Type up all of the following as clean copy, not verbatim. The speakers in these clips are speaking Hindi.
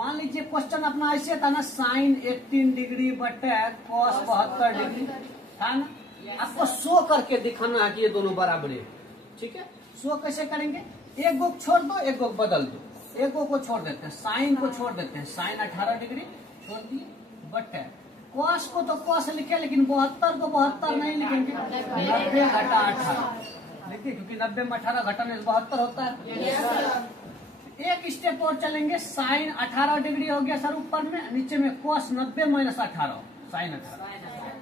मान लीजिए क्वेश्चन अपना ऐसे था ना, साइन 18 डिग्री बटे कॉस 72 डिग्री था ना। आपको शो करके दिखाना है कि ये दोनों बराबर है। ठीक है, शो कैसे करेंगे? एक गो छोड़ दो, एक गो बदल दो। एक गो को छोड़ देते हैं, साइन को छोड़ देते हैं, साइन 18 डिग्री छोड़ दिए बटे कॉस को तो कॉस लिखे, लेकिन 72 को 72 नहीं लिखेंगे, 90 घटा 18 लिखिए, क्योंकि 90 में 18 घटाने 72 होता है। एक स्टेप और चलेंगे, साइन 18 डिग्री हो गया सर ऊपर में, नीचे में कॉस 90 माइनस 18 साइन 18,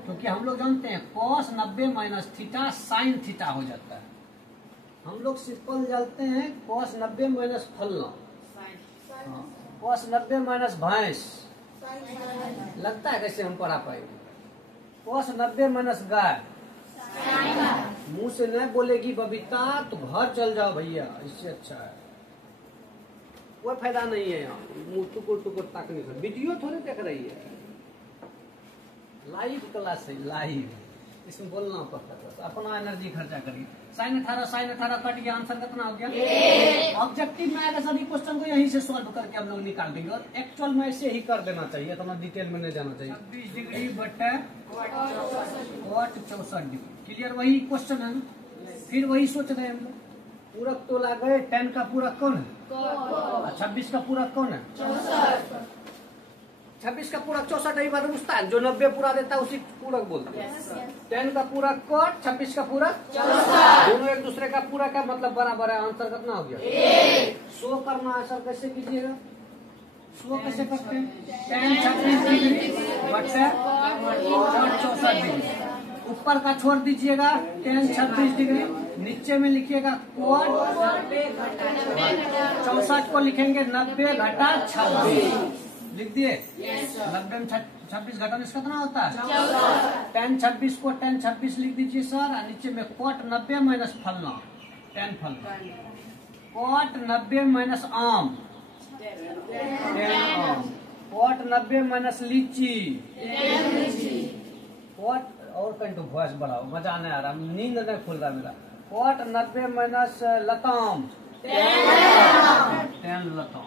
क्योंकि हम लोग जानते हैं cos 90 minus theta sine theta हो जाता है। हम लोग सिंपल जानते हैं कॉस 90 माइनस फलना, कॉस 90 माइनस भैंस, लगता है कैसे हम पढ़ा पाएंगे? कॉस 90 माइनस गाय, मुंह से नहीं बोलेगी बबीता तो घर चल जाओ भैया, इससे अच्छा है। कोई फायदा नहीं है यहाँ मुंह टुकुर टुकुर ताकने का। वीडियो थोड़ी देख रही है, लाइव क्लास है, लाइव, इसमें बोलना पड़ता है, अपना एनर्जी खर्चा करिए। साइन 18 कट गया, आंसर कितना हो गया? ऑब्जेक्टिव में आएगा सभी क्वेश्चन को यहीं से सॉल्व करके हम लोग निकाल देंगे, और एक्चुअल में ऐसे ही कर देना चाहिए, इतना डिटेल में नहीं जाना चाहिए। 26 डिग्री बटे कॉट 64 डिग्री, क्लियर? वही क्वेश्चन है ना, फिर वही सोच रहे हैं हम लोग। पूरक तो ला गए, 10 का पूरक कौन है? 26 का पूरक कौन है? 26 का पूरक 64 ही बार पूछता है, जो 90 पूरा देता है उसी पूरक बोलते हैं। 10 का पूरक कॉट, 26 का पूरक, दोनों एक दूसरे का पूरक है, मतलब बराबर है। आंसर कितना हो गया? शो करना है सर, कैसे कीजिएगा? शो कैसे करते हैं? 10 26 डिग्री बटे कॉट 64 डिग्री, ऊपर का छोड़ दीजिएगा 10 26 डिग्री, नीचे में लिखिएगा कॉट 64 को लिखेंगे 90 घटा 26, लिख दिए। 90 में 26 घटाने से कितना होता है? 10 26 को 10 26 लिख दीजिए सर, और नीचे में कॉट 90 माइनस फलना, 10 फलना, कॉट 90 माइनस आम, 10 आम, कॉट 90 माइनस लीची, कॉट, और कहीं तो वॉइस बढ़ाओ, मजा नहीं आ रहा, नींद नहीं खुल रहा मेरा। कॉट 90 माइनस लताम, 10 लताम,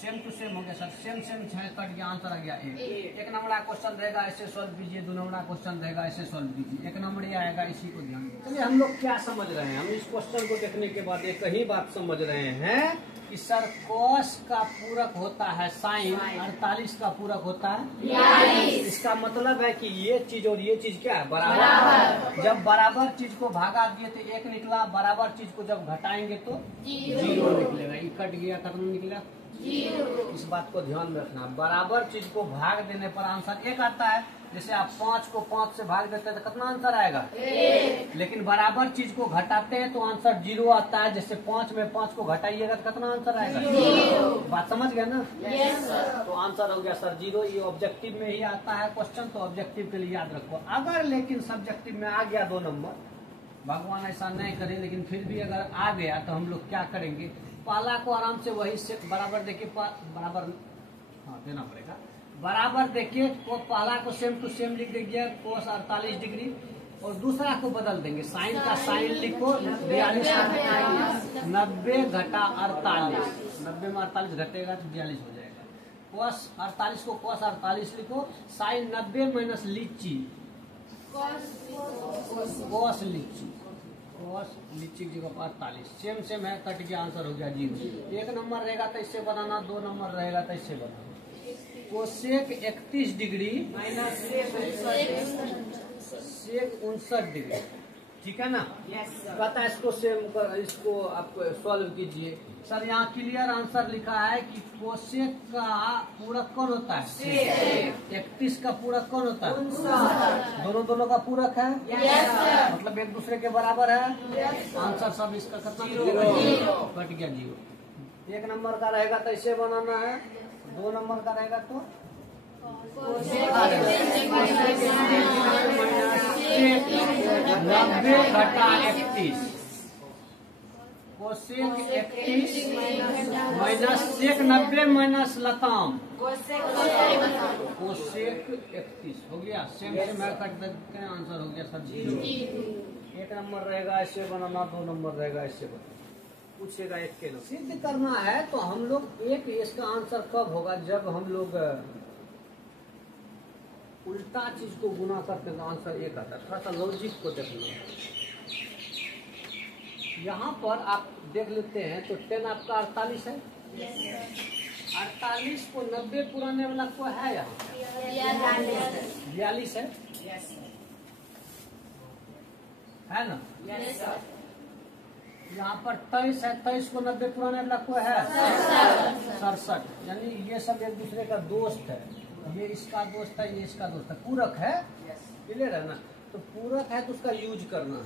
सेम टू सेम हो गया सर, सेम सेम कट गया, आंसर आ गया एक नंबर का क्वेश्चन रहेगा ऐसे सॉल्व कीजिए, 2 नंबर का क्वेश्चन रहेगा ऐसे सॉल्व कीजिए, 1 नंबर ही आएगा, इसी को ध्यान दीजिए। चलिए हम लोग क्या समझ रहे हैं? हम इस क्वेश्चन को देखने के बाद एक ही बात समझ रहे हैं कि सर कॉस का पूरक होता है साइन, 48 का पूरक होता है। इसका मतलब है कि ये चीज और ये चीज क्या है? बराबर। जब बराबर चीज को भागा दिए तो 1 निकला, बराबर चीज को जब घटाएंगे तो 0 निकलेगा। ये कट गया, कितना निकला? 0। इस बात को ध्यान में रखना, बराबर चीज को भाग देने पर आंसर 1 आता है। जैसे आप 5 को 5 से भाग देते हैं तो कितना आंसर आएगा? 1। लेकिन बराबर चीज को घटाते हैं तो आंसर 0 आता है। जैसे 5 में 5 को घटाइएगा तो कितना आंसर आएगा? 0। बात समझ गए ना? Yes sir. तो आंसर हो गया सर 0। ये ऑब्जेक्टिव में ही आता है क्वेश्चन, तो ऑब्जेक्टिव के लिए याद रखो। अगर लेकिन सब्जेक्टिव में आ गया 2 नंबर, भगवान ऐसा नहीं करे, लेकिन फिर भी अगर आ गया तो हम लोग क्या करेंगे? पाला को आराम से वही से बराबर देखिए, बराबर हाँ देना पड़ेगा, बराबर देखिए, को पहला को सेम टू सेम लिख देंगे कोस 48 डिग्री, और दूसरा को बदल देंगे, साइन का साइन लिखो 42 का 90 घटा 48, 90 में 48 घटेगा तो 42 हो जाएगा। कोस 48 को कोस 48 लिखो, साइन 90 माइनस लीची, कोस लीची, कोस लीची की जगह 48, सेम सेम है, कट के आंसर हो गया 0। 1 नंबर रहेगा तो इससे बनाना, 2 नंबर रहेगा तो इससे बनाना। Cosec 31 degree minus sec 59 degree, ठीक है ना? कहता है इसको सेम कर, इसको आप सॉल्व कीजिए। सर यहाँ क्लियर आंसर लिखा है कि कोसेक का पूरक कौन होता है? सेक। 31 का पूरक कौन होता है? दोनों का पूरक है, मतलब एक दूसरे के बराबर है। आंसर सब इसका कितना? 0। कट गया 0। 1 नंबर का रहेगा तो इसे बनाना है, 2 नंबर का रहेगा तो 90 घटा 31, कोसेक 31 माइनस सेक 90 माइनस लताम, कोसेक 31 हो गया। सेम सेम है, कट देते हैं, आंसर हो गया सर 0। 1 नंबर रहेगा ऐसे बनाना, 2 नंबर रहेगा ऐसे बनाना। पूछेगा एक के नंबर। सिद्ध करना है तो हम लोग एक, इसका आंसर कब होगा जब हम लोग उल्टा चीज को गुना करते हैं तो आंसर एक आता है। थोड़ा सा लॉजिक को देखना। यहाँ पर आप देख लेते हैं तो 10 आपका 48 है। 48 को 90 पुराने वाला को है यहाँ 42 है ना। यहाँ पर 23 है, 23 को 90 पुराने वाला को है 67। यानी ये सब एक दूसरे का दोस्त है। ये इसका दोस्त है, ये इसका दोस्त है, पूरक है। क्लियर है ना। तो पूरक है तो उसका यूज करना है।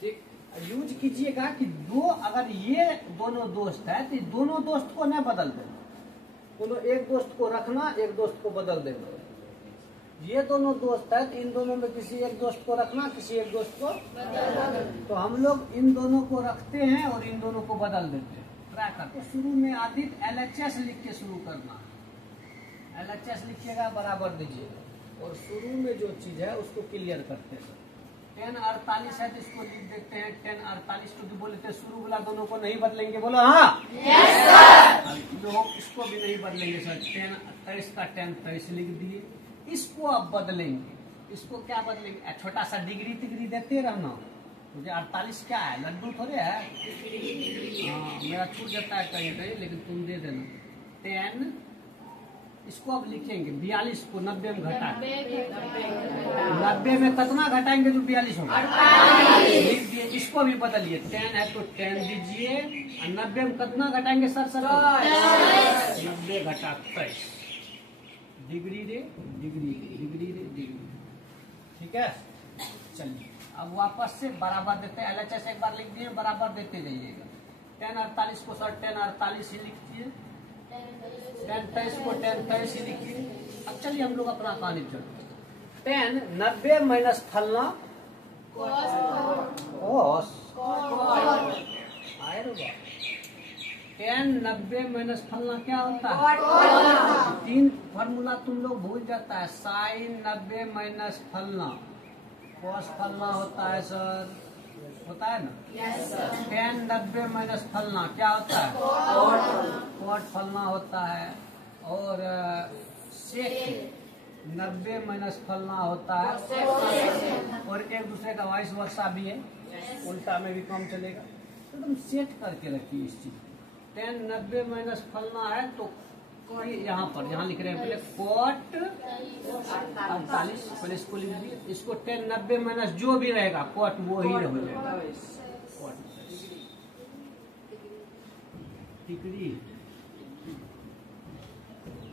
ठीक, यूज कीजिएगा कि दो, अगर ये दोनों दोस्त है तो दोनों दोस्त को न बदल देना। दोनों एक दोस्त को रखना, एक दोस्त को बदल देना। ये दोनों दोस्त है तो इन दोनों में किसी एक दोस्त को रखना, किसी एक दोस्त को तो हम लोग इन दोनों को रखते हैं और इन दोनों को बदल देते हैं। ट्राई करते हैं। शुरू में आदित्य LHS लिख के शुरू करना। LHS लिखिएगा, बराबर दीजिएगा और शुरू में जो चीज है उसको क्लियर करते हैं। 10 48 है तो इसको लिख देते हैं 10 48 तो बोले थे शुरू वाला दोनों को नहीं बदलेंगे। बोलो हाँ। yes, लोग इसको भी नहीं बदलेंगे सर। 10 23 का 10 23 लिख दिए। इसको अब बदलेंगे। इसको क्या बदलेंगे? छोटा सा डिग्री देते रहना। मुझे 48 क्या है, लड्डू थोड़े है। हाँ, मेरा छूट जाता है कहीं कहीं, लेकिन तुम दे देना। 10 इसको अब लिखेंगे 42 को 90 में घटा। 90 में कितना घटाएंगे तो 42 होगा। लिख दिए। इसको भी बदलिए। 10 है तो 10 दीजिए और 90 में कितना घटाएंगे सर? 90 घटा 23 डिग्री रे डिग्री। ठीक है, चलिए अब वापस से बराबर देते हैं। LHS एक बार लिख दिए, बराबर देते जाइएगा। 10 48 को सर 10 48 ही लिखिए। 10 23 को 10 23 ही लिखिए। अब चलिए हम लोग अपना कहानी चलते हैं। 10 90 माइनस फलना कॉस। 10 90 माइनस फलना क्या होता है? 3 फार्मूला तुम लोग भूल जाता है। साइन 90 माइनस फलना कॉस फलना होता है सर, होता है ना। yes, 10 90 माइनस फलना क्या होता है? कॉट फलना होता है। और सेक 90 माइनस फलना होता है। और एक दूसरे का वाइस वर्षा भी है। उल्टा में भी काम चलेगा। तो तुम सेट करके रखिए इस चीज। 10 90 माइनस फलना है तो यहाँ लिख रहे हैं पहले कॉट 48। पहले इसको लिख दिए। इसको 10 90 माइनस जो भी रहेगा कॉट वो ही रहेगा।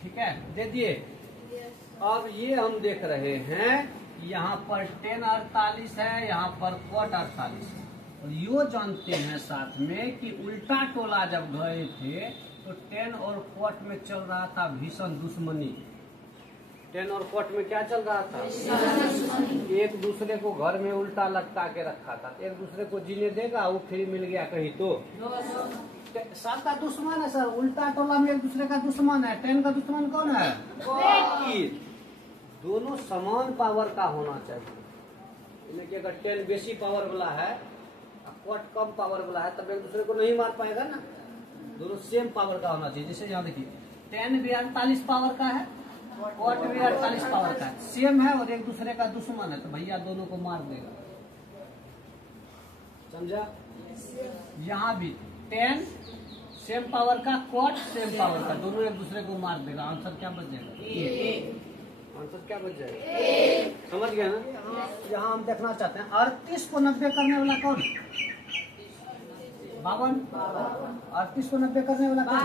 ठीक है, दे दिए। अब ये हम देख रहे हैं यहाँ पर 10 48 है, यहाँ पर कॉट 48 है। और यो जानते हैं साथ में कि उल्टा टोला जब गए थे तो 10 और कॉट में चल रहा था भीषण दुश्मनी। 10 और कॉट में क्या चल रहा था? एक दूसरे को घर में उल्टा लटका के रखा था। एक दूसरे को जीने देगा, वो फ्री मिल गया कहीं तो सबका दुश्मन है सर। उल्टा टोला में एक दूसरे का दुश्मन है। 10 का दुश्मन कौन है? दोनों समान पावर का होना चाहिए। कि अगर 10 बेसी पावर वाला है और कॉट कम पावर वाला है तब एक दूसरे को नहीं मार पाएगा ना। दोनों सेम पावर का होना चाहिए। जैसे यहाँ देखिए 10 भी 48 पावर का है, कॉट भी 48 पावर का है, सेम है और एक दूसरे का दुश्मन है तो भैया दोनों को मार देगा। समझा? यहाँ भी 10 सेम पावर का, कॉट सेम पावर का, दोनों एक दूसरे को मार देगा। आंसर क्या बच जाएगा? आंसर क्या बच जाएगा? समझ गया ना। यहाँ हम देखना चाहते हैं 38 को 90 करने वाला कौन? 52। 38 को 90 करने वाला कौन?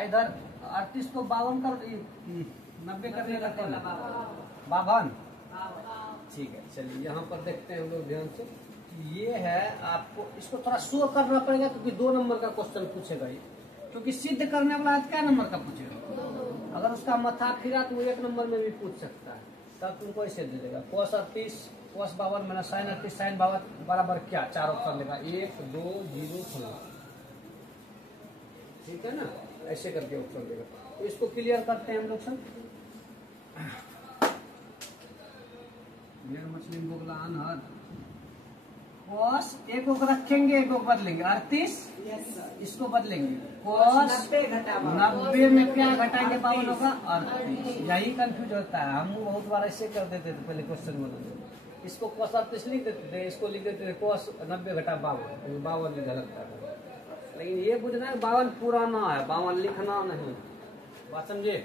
इधर 38 को 52 कर 90 करने वाला कौन? 52। ठीक है, चलिए यहाँ पर देखते हैं हम लोग ध्यान से। ये है, आपको इसको थोड़ा शो करना पड़ेगा क्योंकि 2 नंबर का क्वेश्चन पूछेगा ये। क्योंकि सिद्ध करने वाला क्या नंबर का पूछेगा? अगर उसका मथा फिरा तो वो 1 नंबर में भी पूछ सकता है। तब तुमको ऐसे दे देगा cos 38 cos 52 minus sin 38 sin 52 बराबर क्या? 4 ऑप्शन देगा 1 2 0 फला। ठीक है ना, ऐसे करके ऑप्शन देगा। तो इसको क्लियर करते हैं हम लोग सब। मछली बोगला अनहर कॉस एक को रखेंगे, एक को बदलेंगे 38, इसको बदलेंगे कॉस 90 में क्या घटाएंगे 52 होगा 38। यही कंफ्यूज होता है, हम बहुत बार ऐसे कर देते थे पहले क्वेश्चन में। इसको कॉस 38 लिख देते थे, इसको लिख देते थे कॉस 90 घटा 52, 52 लिखा लगता था। लेकिन ये बुझना है 52 पुराना है, 52 लिखना नहीं। बात समझे?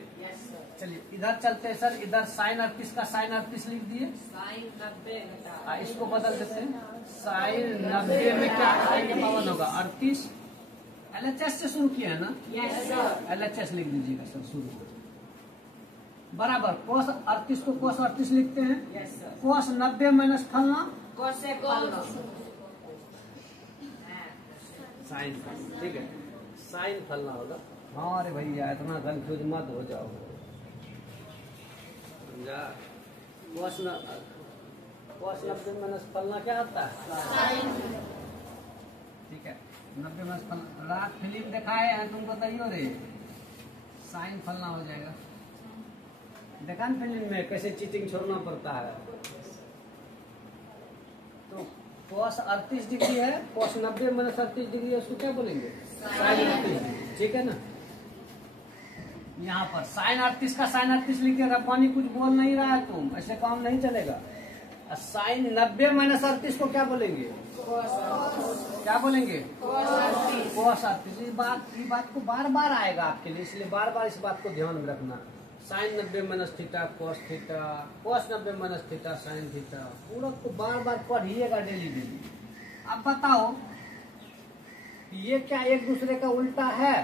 चलिए इधर चलते हैं सर, इधर साइन 38 का साइन 38 लिख दिए, साइन 90 घटा इसको बदल देते हैं, साइन 90 में क्या घटाएंगे 52 होगा 38। LHS से शुरू किया है ना? Yes sir. LHS लिख दीजिएगा सर शुरू बराबर cos 38 को cos 38 लिखते हैं, यस सर। cos 90 माइनस फलना कॉस से फलना साइन, ठीक है साइन फलना होगा। हाँ अरे भैया इतना कंफ्यूज मत हो जाओ, समझा? cos 90 माइनस फलना क्या होता है? ठीक है 90 माइनस फलना। रात फिल्म दिखाए हैं तुमको बताइयो रे, साइन फलना हो जाएगा। देखा ना फिल्म में कैसे चीटिंग छोड़ना पड़ता है। तो cos 38 डिग्री है, cos 90 माइनस 38 डिग्री है, उसको क्या बोलेंगे? साइन 38, ठीक है ना? यहाँ पर साइन 38 का साइन 38 लिख दिया, रब्बानी कुछ बोल नहीं रहा है तुम, ऐसे काम नहीं चलेगा। साइन 90 माइनस 38 को क्या बोलेंगे? क्या बोलेंगे? cos 38। ये बात को बार बार आएगा आपके लिए, इसलिए बार बार इस बात को ध्यान में रखना। Sine 90 minus theta cos theta, cos 90 minus theta sine theta, पूरा को बार बार पढ़िएगा डेली डेली। अब बताओ ये क्या एक दूसरे का उल्टा है?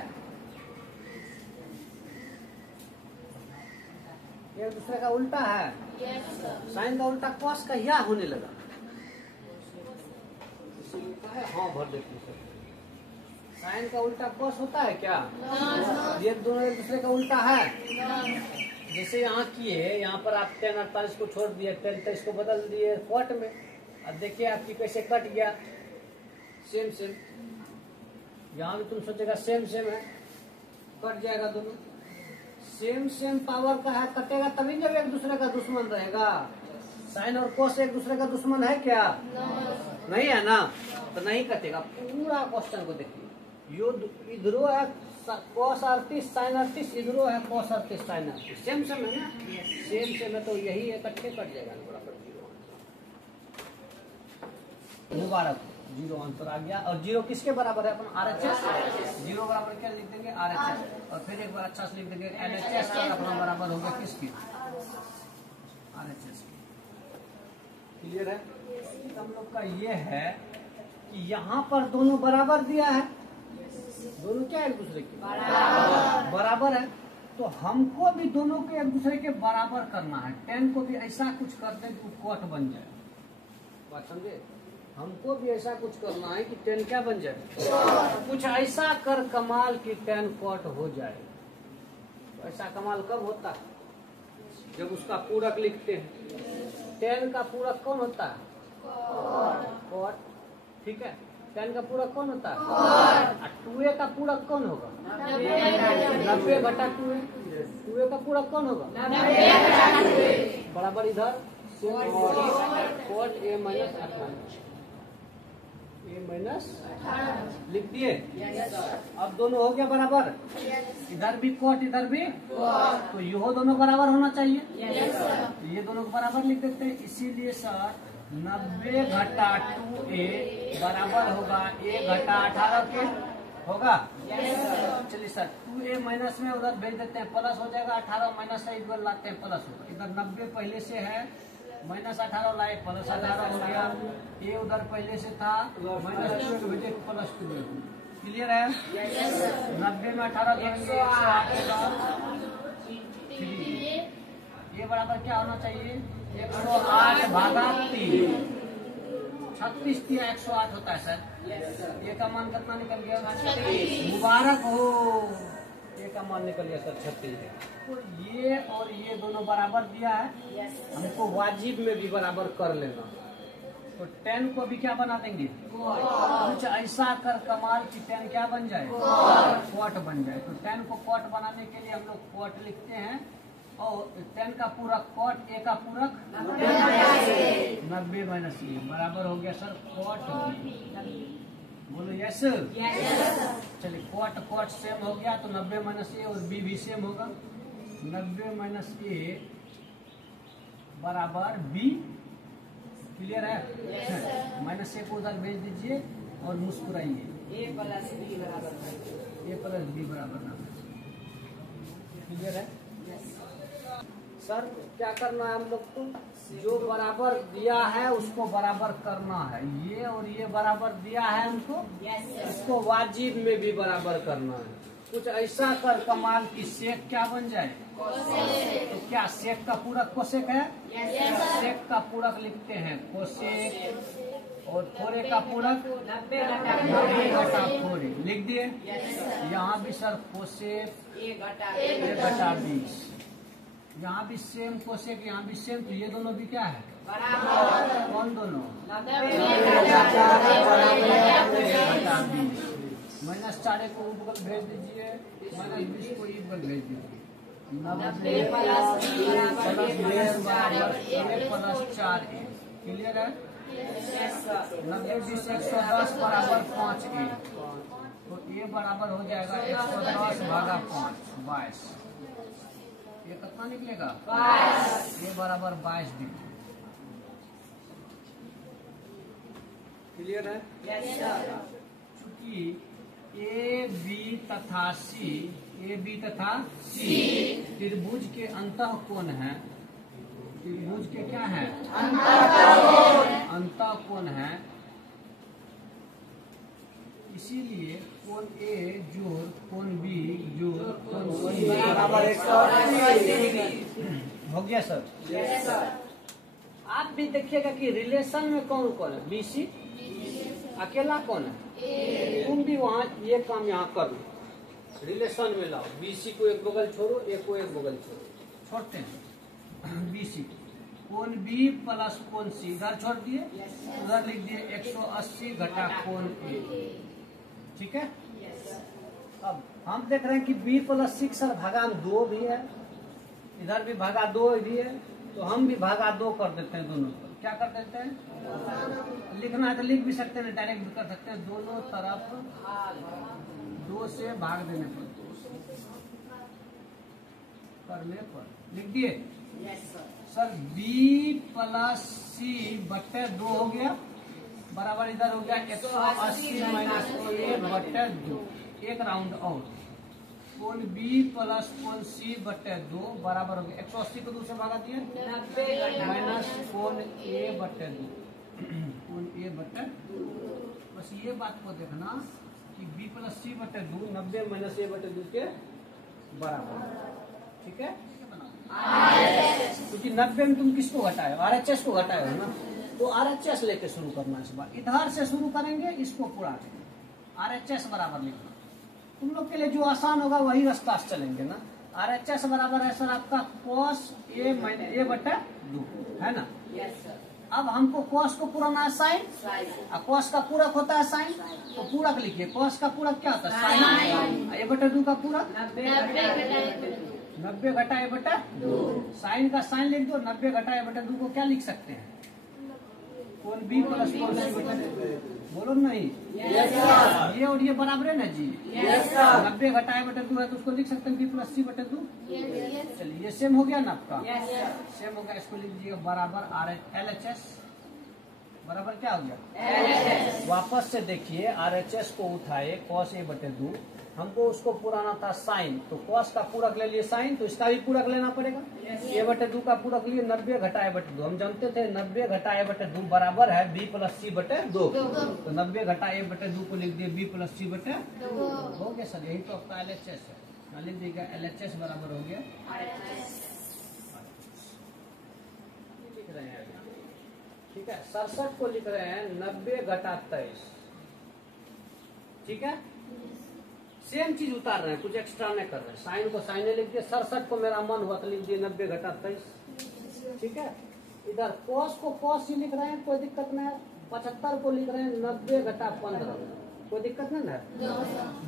एक दूसरे का उल्टा है। साइन का उल्टा cos का या होने लगा, हाँ भर देते सर। साइन का उल्टा cos होता है क्या? ये दोनों एक दूसरे का उल्टा है। जैसे यहाँ किए, यहाँ पर आप tan 48 को छोड़ दिए, tan 23 को बदल दिए cot में। अब देखिए आपकी कैसे कट गया, सेम सेम। यहाँ भी तुम सोचेगा सेम सेम है, कट जाएगा दोनों। सेम सेम पावर का है, कटेगा तभी जब एक दूसरे का दुश्मन रहेगा। साइन और cos एक दूसरे का दुश्मन है क्या? नहीं है ना, तो नहीं कटेगा। पूरा क्वेश्चन को देखिए, यो इधरो है cos 38 साइन 38, इधरो है cos 38 साइन 38, सेम सेम है ना? सेम सेम है तो यही इकट्ठे कट जाएगा बराबर 0। मुबारक, 0 आंसर आ गया। और 0 किसके बराबर है? अपन RHS। 0 बराबर क्या लिख देंगे? RHS। और फिर एक बार अच्छा से लिख देंगे LHS का अपना बराबर होगा किसकी? RHS की। क्लियर है? हम लोग का ये है कि यहाँ पर दोनों बराबर दिया है, दोनों क्या एक दूसरे के बराबर है। तो हमको भी दोनों के एक दूसरे के बराबर करना है। tan को भी ऐसा कुछ कर दे कि cot बन जाए। बात समझे? हमको भी ऐसा कुछ करना है कि tan क्या बन जाए, कुछ ऐसा कर कमाल की tan cot हो जाए। तो ऐसा कमाल कब होता है? जब उसका पूरक लिखते हैं। tan का पूरक कौन होता है? cot, ठीक है। tan का पूरक कौन होता है? 2a का पूरक कौन होगा? 90 घटा 2a। 2a का पूरक कौन होगा? बराबर इधर cot a minus 18, a minus लिख दिए। अब दोनों हो गया बराबर, इधर भी cot इधर भी, तो ये दोनों बराबर होना चाहिए। ये दोनों को बराबर लिख देते हैं। इसीलिए सर 90 घटा 2a बराबर होगा a घटा 18 के, होगा? चलिए सर 2a माइनस में उधर भेज देते हैं, प्लस हो जाएगा। 18 माइनस से इधर लाते हैं, प्लस होगा। इधर 90 पहले से है, माइनस 18 लाए, प्लस 18 हो गया। a उधर पहले से था, माइनस 2 भेजे प्लस 2। क्लियर है? 90 में 18 जोड़ेंगे 108। ये बराबर क्या होना चाहिए? 108 भागा 3, 36 दिया 108 होता है सर। ये का मान कितना निकल गया? 36। मुबारक हो, ये का मान निकल गया सर 36। तो ये और ये दोनों बराबर दिया है, हमको वाजिब में भी बराबर कर लेना। तो tan को भी क्या बना देंगे? कुछ ऐसा कर कमाल की tan क्या बन जाए? cot बन जाए। तो tan को cot बनाने के लिए हम लोग cot लिखते हैं, और 10 का पूरक कॉट ए का पूरक 90 माइनस ए बराबर हो गया सर कॉट बोलो यस चलिए कॉट कॉट सेम हो गया तो 90 माइनस ए और बी भी सेम होगा 90 माइनस ए बराबर बी क्लियर है माइनस ए को उधर भेज दीजिए और मुस्कुराइए A प्लस B बराबर ए प्लस बी बराबर ना क्लियर है सर क्या करना है हम लोग को जो बराबर दिया है उसको बराबर करना है ये और ये बराबर दिया है हमको इसको वाजिब में भी बराबर करना है कुछ ऐसा कर कमाल की सेक क्या बन जाए तो क्या सेक का पूरक कोसेक है सेक का पूरक लिखते हैं कोसेक और थोड़े का पूरक 90 नब्बे घटा थोड़े लिख दिए यहाँ भी सर कोसेक A घटा ए घटा 20 यहाँ भी सेम कोसेक यहाँ भी सेम तो ये दोनों भी क्या है बराबर कौन दोनों 90 माइनस 4 को ऊपर भेज दीजिए माइनस 20 को ऊपर भेज दीजिए 90 प्लस B बराबर प्लस 4 क्लियर है Yes, sir. 90 20 110 बराबर 5 ए तो ए बराबर हो जाएगा 110 भागा 5 22 ये कितना निकलेगा 22 ए बराबर 22 डिग्री क्लियर है Yes, sir. चूंकि ए बी तथा सी त्रिभुज के अंतः कोण है त्रिभुज के क्या है अंतः कोण है इसीलिए कोण ए जोड़ कोण बी जोड़ कोण सी बराबर 180 हो गया सर Yes, sir. आप भी देखिएगा कि रिलेशन में कौन कौन है बीसी अकेला कौन है तुम भी वहाँ ये काम यहाँ कर लो रिलेशन में लाओ बीसी को एक बगल छोड़ो एक को एक बगल छोड़ो छोड़ते हैं बीसी कोण बी प्लस कोण सी इधर छोड़ दिए उधर लिख दिए 180 घटा कोण ए ठीक है अब हम देख रहे हैं कि बी प्लस 6 सर भागा में 2 भी है इधर भी भागा 2 भी है तो हम भी भागा 2 कर देते हैं दोनों को क्या कर देते हैं लिखना है तो लिख भी सकते हैं डायरेक्ट भी कर सकते हैं दोनों तरफ 2 से भाग देने पर करने पर लिख दिए Yes, sir. Sir B plus C बट्टे 2 हो गया बराबर इधर हो गया 180 माइनस ए बट्टे 2 एक राउंड और कोण बी प्लस कोण सी बट्टे 2 बराबर हो गया 180 को 2 से भागा दिए 90 घटा माइनस कोण ए बट्टे 2 कोण ए बट्टे 2 बस ये बात को देखना कि बी प्लस सी बट्टे 2 90 माइनस ए बट्टे 2 के बराबर ठीक है क्योंकि 90 में तुम किसको घटाए RHS को घटाए हो ना तो RHS लेके शुरू करना इस बार इधर से शुरू करेंगे इसको पूरा करेंगे RHS बराबर लिखना तुम लोग के लिए जो आसान होगा वही रास्ता से चलेंगे ना RHS बराबर है सर आपका cos a माइनस ए बटा 2 है ना Yes, sir. अब हमको cos को पूरा ना साइन Size. और cos का पूरक होता है साइन तो पूरक लिखिए cos का पूरक क्या होता है साइन ए बटा 2 का पूरक 90 घटा ए बटा 2 साइन का साइन लिख दो 90 घटा ए बटा 2 को क्या लिख सकते हैं कोण बी प्लस कोण सी बटा बोलो नहीं ये और ये बराबर है ना जी 90 घटा ए बटा 2 है तो उसको लिख सकते हैं बी प्लस सी बटा 2 चलिए ये सेम हो गया ना आपका Yes, sir. सेम हो गया इसको लिख दिए बराबर RHS बराबर क्या हो गया LHS. वापस से देखिए RHS को उठाए cos a बटे 2 हमको उसको पुराना था साइन तो cos का पूरक ले लिए साइन तो इसका भी पूरक लेना पड़ेगा a बटे 2 का पूरक लिए 90 घटा ए बटे 2 हम जानते थे 90 घटा ए बटे 2 बराबर है b प्लस सी बटे 2 तो 90 घटा ए बटे 2 को लिख दिए b प्लस सी बटे 2 हो गया सर यही तो आपका LHS है यहाँ लिख दिएगा LHS बराबर हो गया लिख रहे हैं अभी। ठीक है 67 को लिख रहे हैं 90 घटा 23 ठीक है सेम चीज उतार रहे हैं कुछ एक्स्ट्रा नहीं कर रहे हैं साइन को साइन लिख दिए 67 को मेरा मन हुआ तो लिख दिए 90 घटा 23 ठीक है इधर cos को cos ही लिख रहे हैं कोई दिक्कत नहीं है 75 को लिख रहे हैं 90 घटा 15 कोई दिक्कत नहीं है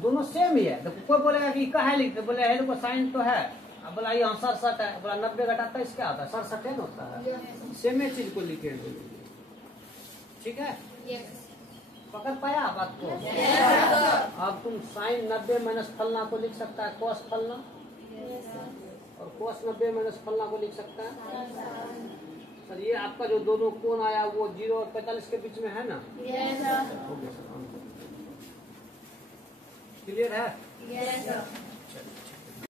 दोनों सेम ही है देखो कोई बोलेगा कि का है लिखते बोले है को साइन तो है अब बोला यहाँ 67 है, बोला 90 घटा 23 क्या होता है? 67 है होता है। सेम ही चीज को लिखे हैं दोनों। ठीक है, पकड़ पाया बात को? अब तुम साइन 90 माइनस फलना को लिख सकता है कोस फलना, और कोस 90 माइनस फलना को लिख सकता है सर। ये आपका जो दोनों कोण आया वो 0 और 45 के बीच में है ना? ओके सर, क्लियर है?